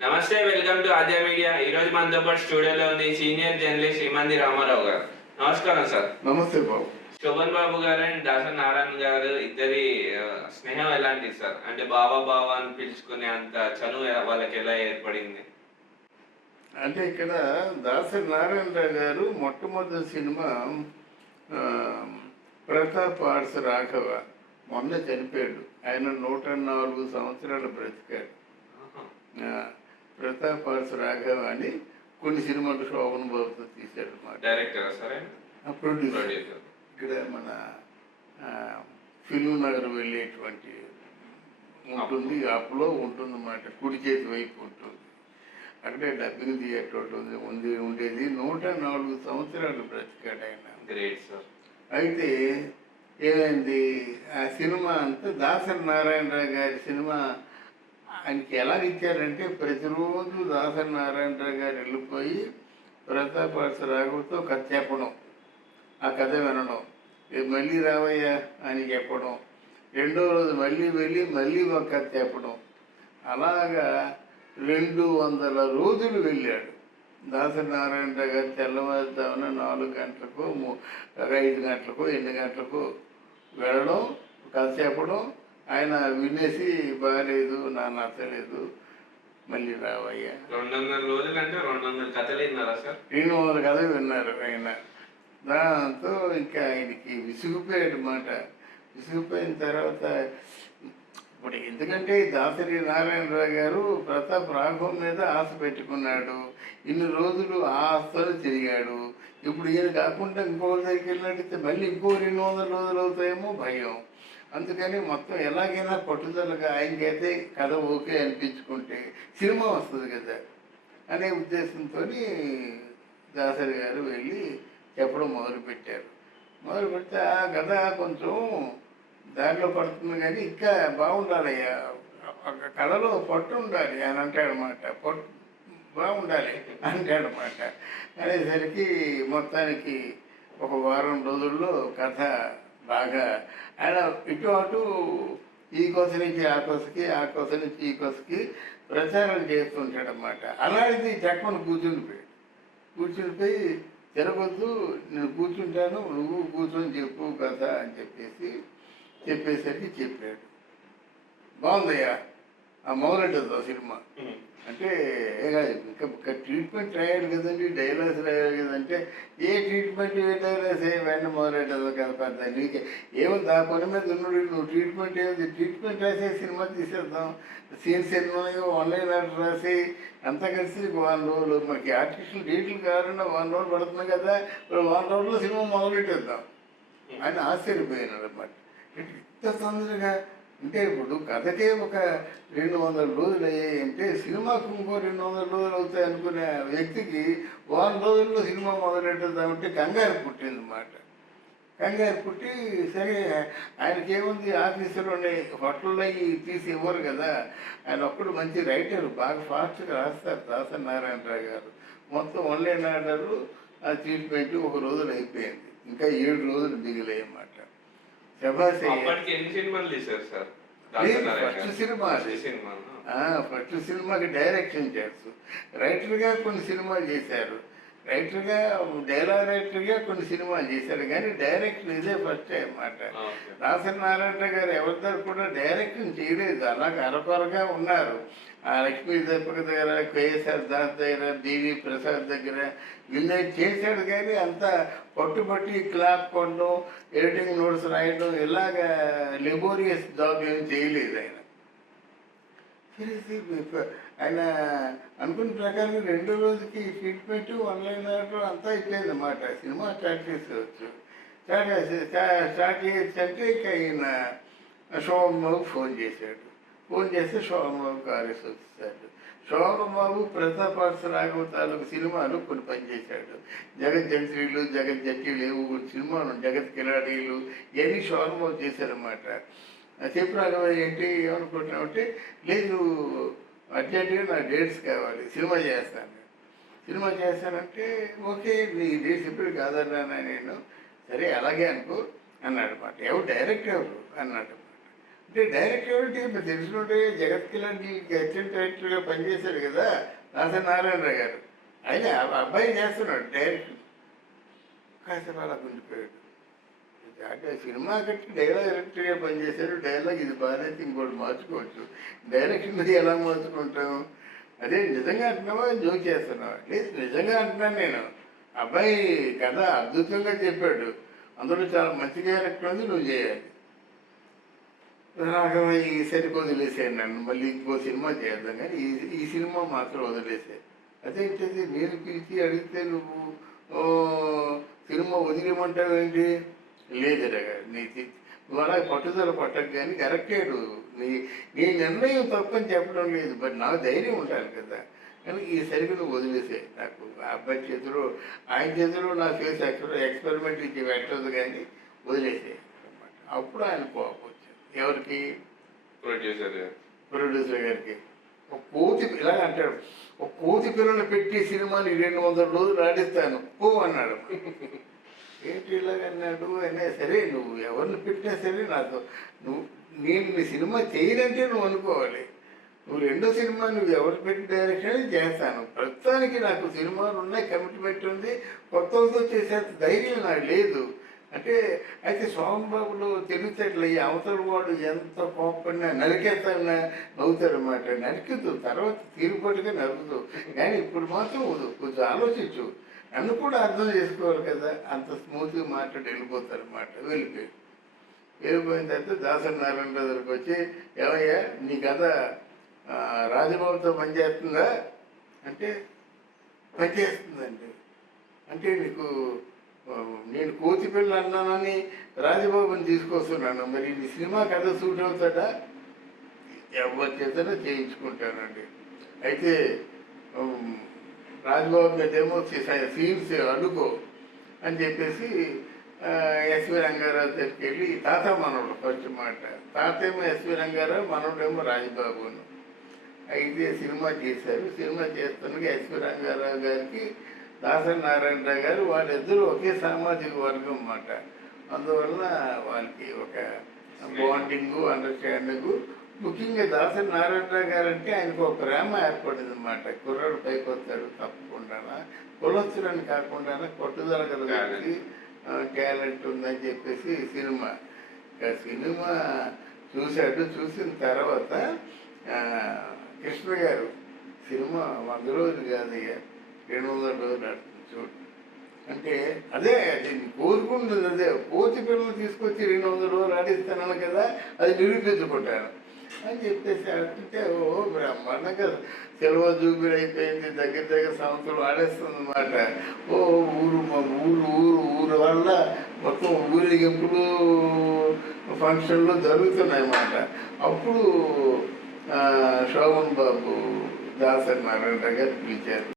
నమస్తే, welcome to Aadya media. ఈ రోజు మనతో పాటు స్టూడియోలో ఉంది సీనియర్ జర్నలిస్ట్ శ్రీమంతి రామారావు గారు. నమస్కారం సార్. నమస్తే బాబు. శోభన్ బాబు గారు అండ్ దాసరి నారాయణ గారు ఇద్దరి స్నేహం ఎలాంటిది సార్? అంటే బాబా బాబా అని పిలుచుకునే అంత చనువు వాళ్ళకి ఎలా ఏర్పడింది? అంటే ఇక్కడ దాసరి నారాయణరావు గారు మొట్టమొదటి సినిమా ప్రతాప్ ఆర్ట్స్ రాఘవ మొన్న చనిపోయాడు. ఆయన 104 సంవత్సరాలు బ్రతికాడు. ప్రతాప్ ఆర్ట్స్ రాఘవ అని కొన్ని సినిమాలు శోభన్ బాబుతో తీశాడు అన్నమాట. డైరెక్టర్ సరే, ప్రొడ్యూసర్. ఇక్కడ మన ఫిల్మ్ నగర్ వెళ్ళేటువంటి ఉంటుంది, అప్పులో ఉంటుంది అన్నమాట, కుడి చేతి వైపు ఉంటుంది. అక్కడే డబ్బింగ్ థియేటర్ ఉండేది. 104 సంవత్సరాలు బ్రతికాడు ఆయన. అయితే ఏమైంది, ఆ సినిమా అంతా దాసరి నారాయణరావు గారి సినిమా ఆయనకి ఎలా ఇచ్చారంటే ప్రతిరోజు దాసరి నారాయణరావు గారు వెళ్ళిపోయి ప్రతాప్ ఆర్ట్స్ రాఘవతో కథ చెప్పడం, ఆ కథ వినడం, మళ్ళీ రావయ్యా అని చెప్పడం, రెండో రోజు మళ్ళీ వెళ్ళి మళ్ళీ ఒక కథ చెప్పడం. అలాగా 200 రోజులు వెళ్ళాడు దాసరి నారాయణరావు గారు. తెల్లవారుజామున 4 గంటలకు 5 గంటలకు 8 గంటలకు వెళ్ళడం, కథ చెప్పడం. ఆయన వినేసి బాగాలేదు, నా నచ్చలేదు, మళ్ళీ రావయ్యా. 200 రోజులు అంటే 200 కథలు విన్నారా సార్? 200 కథలు విన్నారు ఆయన. దాంతో ఇంకా ఆయనకి విసిగిపోయాడు మాట. విసిగిపోయిన తర్వాత ఇప్పుడు ఎందుకంటే దాసరి నారాయణరావు గారు ప్రతాప్ రాఘవం మీద ఆశ పెట్టుకున్నాడు. ఇన్ని రోజులు ఆ ఆశతో తిరిగాడు. ఇప్పుడు ఈయన కాకుండా ఇంకొకరి దగ్గరికి వెళ్ళినట్టయితే మళ్ళీ ఇంకో 200 రోజులు అవుతాయేమో భయం. అందుకని మొత్తం ఎలాగైనా పట్టుదలగా ఆయనకైతే కథ ఓకే అనిపించుకుంటే సినిమా వస్తుంది కదా అనే ఉద్దేశంతో దాసరి గారు వెళ్ళి చెప్పడం మొదలుపెట్టారు. మొదలుపెడితే ఆ కథ కొంచెం దాంట్లో పడుతుంది, కానీ ఇంకా బాగుండాలయ్యా, కథలో పట్టు ఉండాలి అని అంటాడనమాట. పట్టు బాగుండాలి అంటాడనమాట. అనేసరికి మొత్తానికి ఒక వారం రోజుల్లో కథ బాగా ఆయన ఇటు అటు ఈ కోస నుంచి ఆ కోసకి, ఆ కోస నుంచి ఈ కోసకి ప్రచారం చేస్తుంటాడనమాట. అలాంటిది చెప్పని కూర్చునిపోయి తిరగొద్దు, నేను కూర్చుంటాను, నువ్వు కూర్చొని చెప్పు కదా అని చెప్పేసరికి చెప్పాడు. బాగుందయ్యా, ఆ మొదలెట్టదు సినిమా అంటే ఇంకా ట్రీట్మెంట్ రాయాలి కదండి, డైలాగ్స్ రాయాలి కదంటే ఏ ట్రీట్మెంట్ ఏ డైలాగ్స్ వెంట మొదలెట్టదు కదా పెద్ద. నీకే ఏముంది ఆ పని మీద ఉన్నాడు, నువ్వు ట్రీట్మెంట్ ఏముంది, ట్రీట్మెంట్ రాసే సినిమా తీసేద్దాం, సీన్స్ ఎన్నో ఆన్లైన్ ఆర్డర్ రాసి అంతా కలిసి 1 రోజులు, మనకి ఆర్టిస్టులు డేట్లు కావాలన్నా 1 రోజు పడుతుంది కదా, 1 రోజుల్లో సినిమా మొదలెట్టేద్దాం అని ఆశ్చర్యపోయినాడు అన్నమాట. ఇంత తొందరగా అంటే ఇప్పుడు కథకే ఒక 200 రోజులు అయ్యాయి అంటే సినిమాకు ఇంకో 200 రోజులు అవుతాయి అనుకునే వ్యక్తికి 1 రోజుల్లో సినిమా మొదలెట్టేద్దామంటే కంగారు పుట్టిందన్నమాట. కంగారు పుట్టి సరే ఆయనకి ఏముంది, ఆఫీసులోనే హోటల్లో తీసి ఇవ్వరు కదా, ఆయన ఒక్కడు మంచి రైటర్, బాగా ఫాస్ట్గా రాస్తారు దాసరి నారాయణరావు గారు. మొత్తం ఆన్లైన్ ఆర్డరు, ఆ ట్రీట్మెంట్ ఒక రోజులు అయిపోయింది, ఇంకా 7 రోజులు మిగిలాయి అన్నమాట. ఫస్ట్ సినిమాకి డైరెక్షన్ చేస్తూ రైటర్గా కొన్ని సినిమాలు చేశారు, రైటర్గా డైలాగ్ రైటర్గా కొన్ని సినిమాలు చేశారు, కానీ డైరెక్షన్ ఇదే ఫస్ట్ టైం అన్నమాట. దాసరి నారాయణ గారు ఎవరిద్దరు కూడా డైరెక్షన్ చేయలేదు, అలాగే అరకొరగా ఉన్నారు. ఆ లక్ష్మీ దర్పక దగ్గర, కేఎస్ఆర్ దాస్ దగ్గర, బివి ప్రసాద్ దగ్గర విన్నైట్ చేశాడు, కానీ అంతా పట్టుబట్టి క్లాప్ కొనడం, ఎడిటింగ్ నోట్స్ రాయడం, ఇలాగా లెబోరియస్ జాబ్ ఏమి చేయలేదు ఆయన. ఆయన అనుకున్న ప్రకారం 2 రోజుకి ట్రీట్మెంట్, ఆన్లైన్ ఆర్డర్ అంతా అయిపోయింది అన్నమాట. సినిమా స్టార్ట్ చేసుకోవచ్చు. స్టార్ట్ చేయొచ్చు అంటే ఇక ఆయన శోభన్ బాబు ఫోన్ చేశాడు. ఫోన్ చేస్తే శోభన్ బాబు కారేసి వచ్చేసాడు. శోభన్ బాబు ప్రతాప్ ఆర్ట్స్ రాఘవ తాలూకు సినిమాలు కొన్ని పనిచేశాడు. జగత్ జంత్రీలు, జగత్ జట్టీలు, సినిమాలు జగత్ కిలాడీలు ఇవన్నీ శోభన్ బాబు చేశారన్నమాట. చెప్పు రాఘవ ఏంటి ఏమనుకుంటున్నామంటే, లేదు అర్జెంటుగా నా డేట్స్ కావాలి, సినిమా చేస్తానంటే ఓకే నీ డేట్స్ ఇప్పుడు కాదన్నా నేను, సరే అలాగే అనుకో అన్నాడు అన్నమాట. ఎవరు డైరెక్టర్ ఎవరు అన్నాడు అన్నమాట. అంటే డైరెక్టర్ ఎవరికి ఇప్పుడు తెలిసినట్టే జగత్ కిలాంటి అసిస్టెంట్ డైరెక్టర్గా పనిచేశాడు కదా దాసరి నారాయణరావు గారు. ఆయన ఆ అబ్బాయి చేస్తున్నాడు డైరెక్టర్. కాసేపు అలా గుండిపోయాడు. అంటే సినిమా కట్టి డైలాగ్ డైరెక్టర్గా పనిచేశారు. డైలాగ్ ఇది బాగానైతే ఇంకోటి మార్చుకోవచ్చు. డైరెక్షన్ ఎలా మార్చుకుంటాం? అదే నిజంగా అంటున్నావా జోక్ చేస్తున్నావా? లేదు నిజంగా అంటున్నాను నేను. అబ్బాయి కథ అద్భుతంగా చెప్పాడు. అందులో చాలా మంచి క్యారెక్టర్ ఉంది, నువ్వు చేయాలి. నాకు ఈ సరికి వదిలేసాను నన్ను. మళ్ళీ ఇంకో సినిమా చేద్దాం కానీ ఈ సినిమా మాత్రం వదిలేసాను. అదేంటిది నేను పిలిచి అడిగితే నువ్వు సినిమా వదిలేమంటావు ఏంటి? లేదురా నువ్వు అలా పట్టుదల పట్టకు కానీ కరెక్టేడు. నీ నిర్ణయం తప్పని చెప్పడం లేదు, బట్ నాకు ధైర్యం ఉంటాను కదా. కానీ ఈ సరికి నువ్వు వదిలేసే. నాకు ఆ అబ్బాయి చేతిలో ఆయన చేతిలో నా ఫేస్ ఎక్స్పెరిమెంట్ ఇచ్చి పెట్టదు కానీ వదిలేసే అనమాట. అప్పుడు ఆయన కోపం వచ్చింది. ఎవరికి? ప్రొడ్యూసర్ గారికి. ఒక కోతి ఇలా అంటాడు, ఒక కోతి పిల్లలు పెట్టి సినిమాని 200 రోజులు ఆడిస్తాను పో అన్నాడు. ఏంటి ఇలాగన్నాడు? అయినా సరే నువ్వు ఎవరిని పెట్టినా సరే నాతో నేను నీ సినిమా చేయనంటే నువ్వు అనుకోవాలి. నువ్వు రెండో సినిమా నువ్వు ఎవరు పెట్టి డైరెక్షన్ చేస్తాను. ప్రస్తుతానికి నాకు సినిమాలు ఉన్నాయి, కమిట్మెంట్ ఉంది, కొత్తలతో చేసేంత ధైర్యం నాకు లేదు అంటే. అయితే సోమబాబులో తెలివితేటలు ఈ అవతల వాడు ఎంత కోపడినా నరికేస్తానా నవ్వుతాడనమాట. నరికిద్దు, తర్వాత తీరుపట్టుగా నవ్వుతూ, కానీ ఇప్పుడు మాత్రం కొంచెం ఆలోచించు. నన్ను కూడా అర్థం చేసుకోవాలి కదా. అంత స్మూత్గా మాట్లాడి వెళ్ళిపోతారనమాట. వెళ్ళిపోయిన తర్వాత దాసరి నారాయణరావు దగ్గరికి వచ్చి, ఏమయ్యా నీ కథ రాజబాబుతో పనిచేస్తుందా అంటే? పనిచేస్తుందండి. అంటే నీకు నేను కోతి పిల్ల అన్నానని రాజబాబుని తీసుకొస్తున్నాను, మరి నీ సినిమా కథ సూట్ అవుతాడా? ఎవరి చేతనే చేయించుకుంటానండి. అయితే రాజబాబు మీదేమో సీన్స్ అడుకో అని చెప్పేసి ఎస్వి రంగారావు దగ్గరికి వెళ్ళి, తాత మనవడు ఫస్ట్ మాట. తాతేమో ఎస్వి రంగారావు, మనవడేమో రాజబాబును. అయితే సినిమా చేశారు. సినిమా చేస్తున్నగా ఎస్వి రంగారావు గారికి దాసరి నారాయణరావు గారు వాళ్ళిద్దరూ ఒకే సామాజిక వర్గం అన్నమాట. అందువల్ల వాళ్ళకి ఒక బాండింగు, అండర్స్టాండింగు. ముఖ్యంగా దాసరి నారాయణరావు గారు అంటే ఆయనకు ఒక ప్రేమ ఏర్పడింది అన్నమాట. కుర్రాడు పైకి వస్తాడు తప్పకుండా, కులస్తులని కాకుండా పట్టుదల కలిగి టాలెంట్ ఉందని చెప్పేసి సినిమా చూశాడు. చూసిన తర్వాత కృష్ణ గారు సినిమా 100 రోజులు కాదయ్యా 200 రోజులు ఆడుతుంది చూడు అంటే. అదే అది కోరుకుంటుంది, అదే కోతి పిల్లలు తీసుకొచ్చి 200 రోజులు ఆడిస్తాను కదా, అది నిరూపించుకుంటాను అని చెప్పేసి ఆడుతుంటే ఓ బ్రహ్మాండంగా సెలవు జూబిలి అయిపోయింది. దగ్గర సంవత్సరం ఆడేస్తుంది అన్నమాట. ఓ ఊరు వల్ల మొత్తం ఊరేగింపులు ఫంక్షన్లు జరుగుతున్నాయి అన్నమాట. అప్పుడు శోభన్ బాబు దాసరి నారాయణరావు గారు పిలిచారు.